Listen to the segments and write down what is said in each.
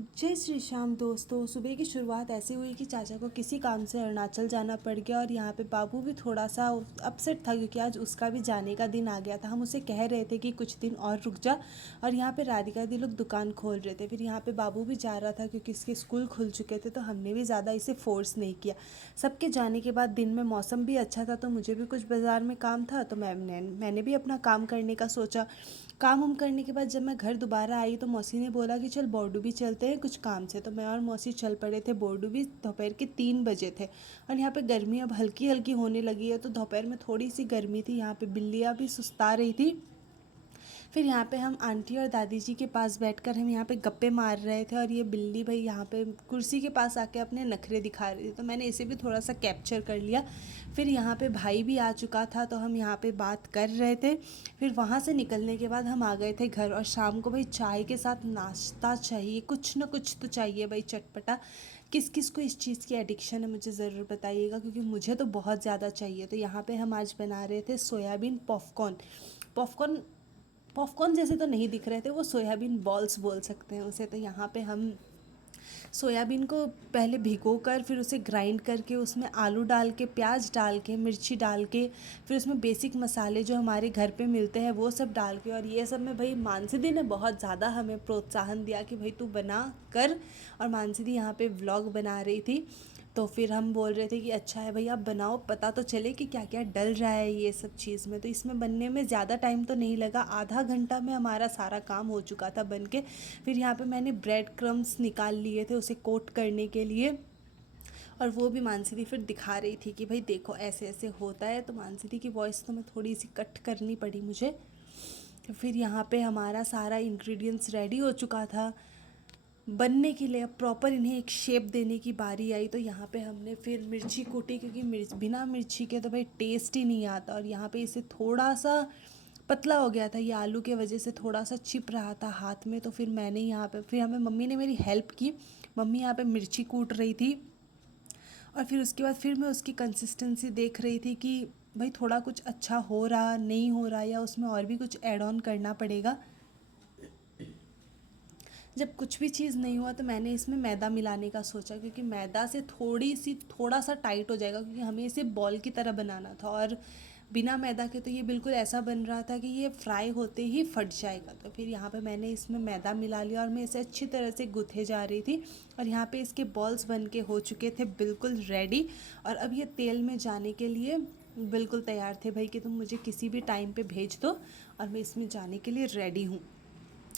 जय श्री श्याम दोस्तों। सुबह की शुरुआत ऐसे हुई कि चाचा को किसी काम से अरुणाचल जाना पड़ गया और यहाँ पे बाबू भी थोड़ा सा अपसेट था क्योंकि आज उसका भी जाने का दिन आ गया था। हम उसे कह रहे थे कि कुछ दिन और रुक जा, और यहाँ पे राधिका दी लोग दुकान खोल रहे थे। फिर यहाँ पे बाबू भी जा रहा था क्योंकि इसके स्कूल खुल चुके थे, तो हमने भी ज़्यादा इसे फोर्स नहीं किया। सबके जाने के बाद दिन में मौसम भी अच्छा था, तो मुझे भी कुछ बाज़ार में काम था, तो मैंने भी अपना काम करने का सोचा। काम हम करने के बाद जब मैं घर दोबारा आई तो मौसी ने बोला कि चल बोर्डू चलते हैं कुछ काम से। तो मैं और मौसी चल पड़े थे। बोर्डू दोपहर के 3 बजे थे, और यहाँ पे गर्मी अब हल्की हल्की होने लगी है, तो दोपहर में थोड़ी सी गर्मी थी। यहाँ पे बिल्लियाँ भी सुस्ता रही थी। फिर यहाँ पे हम आंटी और दादी जी के पास बैठकर हम यहाँ पे गप्पे मार रहे थे, और ये बिल्ली भाई यहाँ पे कुर्सी के पास आके अपने नखरे दिखा रही थी, तो मैंने इसे भी थोड़ा सा कैप्चर कर लिया। फिर यहाँ पे भाई भी आ चुका था, तो हम यहाँ पे बात कर रहे थे। फिर वहाँ से निकलने के बाद हम आ गए थे घर, और शाम को भाई चाय के साथ नाश्ता चाहिए, कुछ ना कुछ तो चाहिए भाई चटपटा। किस किस को इस चीज़ की एडिक्शन है मुझे ज़रूर बताइएगा, क्योंकि मुझे तो बहुत ज़्यादा चाहिए। तो यहाँ पे हम आज बना रहे थे सोयाबीन पॉपकॉर्न। पॉपकॉर्न पॉपकॉर्न जैसे तो नहीं दिख रहे थे, वो सोयाबीन बॉल्स बोल सकते हैं उसे। तो यहाँ पे हम सोयाबीन को पहले भिगो कर फिर उसे ग्राइंड करके उसमें आलू डाल के, प्याज डाल के, मिर्ची डाल के, फिर उसमें बेसिक मसाले जो हमारे घर पे मिलते हैं वो सब डाल के, और ये सब में भाई मानसी दी ने बहुत ज़्यादा हमें प्रोत्साहन दिया कि भाई तू बना कर। और मानसी दी यहाँ पे व्लॉग बना रही थी, तो फिर हम बोल रहे थे कि अच्छा है भाई आप बनाओ, पता तो चले कि क्या क्या डल रहा है ये सब चीज़ में। तो इसमें बनने में ज़्यादा टाइम तो नहीं लगा, आधा घंटा में हमारा सारा काम हो चुका था बन के। फिर यहाँ पे मैंने ब्रेड क्रम्स निकाल लिए थे उसे कोट करने के लिए, और वो भी मानसी दी फिर दिखा रही थी कि भाई देखो ऐसे ऐसे होता है। तो मानसी दी की वॉइस तो मैं थोड़ी सी कट करनी पड़ी मुझे। तो फिर यहाँ पे हमारा सारा इंग्रेडिएंट्स रेडी हो चुका था बनने के लिए। अब प्रॉपर इन्हें एक शेप देने की बारी आई, तो यहाँ पे हमने फिर मिर्ची कूटी, क्योंकि बिना मिर्ची के तो भाई टेस्ट ही नहीं आता। और यहाँ पे इसे थोड़ा सा पतला हो गया था, ये आलू के वजह से थोड़ा सा चिप रहा था हाथ में। तो फिर मैंने यहाँ पे, फिर हमें मम्मी ने मेरी हेल्प की। मम्मी यहाँ पे मिर्ची कूट रही थी, और फिर उसके बाद फिर मैं उसकी कंसिस्टेंसी देख रही थी कि भाई थोड़ा कुछ अच्छा हो रहा नहीं हो रहा, या उसमें और भी कुछ ऐड ऑन करना पड़ेगा। जब कुछ भी चीज़ नहीं हुआ तो मैंने इसमें मैदा मिलाने का सोचा, क्योंकि मैदा से थोड़ा सा टाइट हो जाएगा, क्योंकि हमें इसे बॉल की तरह बनाना था। और बिना मैदा के तो ये बिल्कुल ऐसा बन रहा था कि ये फ्राई होते ही फट जाएगा। तो फिर यहाँ पे मैंने इसमें मैदा मिला लिया, और मैं इसे अच्छी तरह से गूँथे जा रही थी। और यहाँ पे इसके बॉल्स बन के हो चुके थे बिल्कुल रेडी, और अब ये तेल में जाने के लिए बिल्कुल तैयार थे भाई कि तुम मुझे किसी भी टाइम पे भेज दो, और मैं इसमें जाने के लिए रेडी हूँ।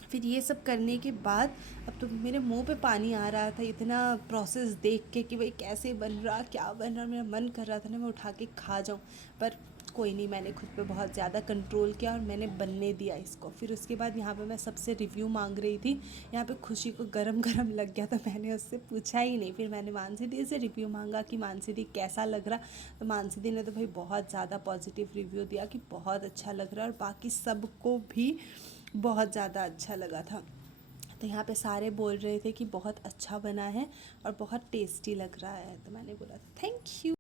फिर ये सब करने के बाद अब तो मेरे मुंह पे पानी आ रहा था इतना प्रोसेस देख के कि भाई कैसे बन रहा, क्या बन रहा। मेरा मन कर रहा था ना मैं उठा के खा जाऊं, पर कोई नहीं, मैंने खुद पे बहुत ज़्यादा कंट्रोल किया और मैंने बनने दिया इसको। फिर उसके बाद यहाँ पे मैं सबसे रिव्यू मांग रही थी। यहाँ पे खुशी को गरम गरम लग गया, तो मैंने उससे पूछा ही नहीं। फिर मैंने मानसी दी से रिव्यू मांगा कि मानसी दी कैसा लग रहा। तो मानसी दी ने तो भाई बहुत ज़्यादा पॉजिटिव रिव्यू दिया कि बहुत अच्छा लग रहा है, और बाकी सबको भी बहुत ज़्यादा अच्छा लगा था। तो यहाँ पे सारे बोल रहे थे कि बहुत अच्छा बना है और बहुत टेस्टी लग रहा है, तो मैंने बोला थैंक यू।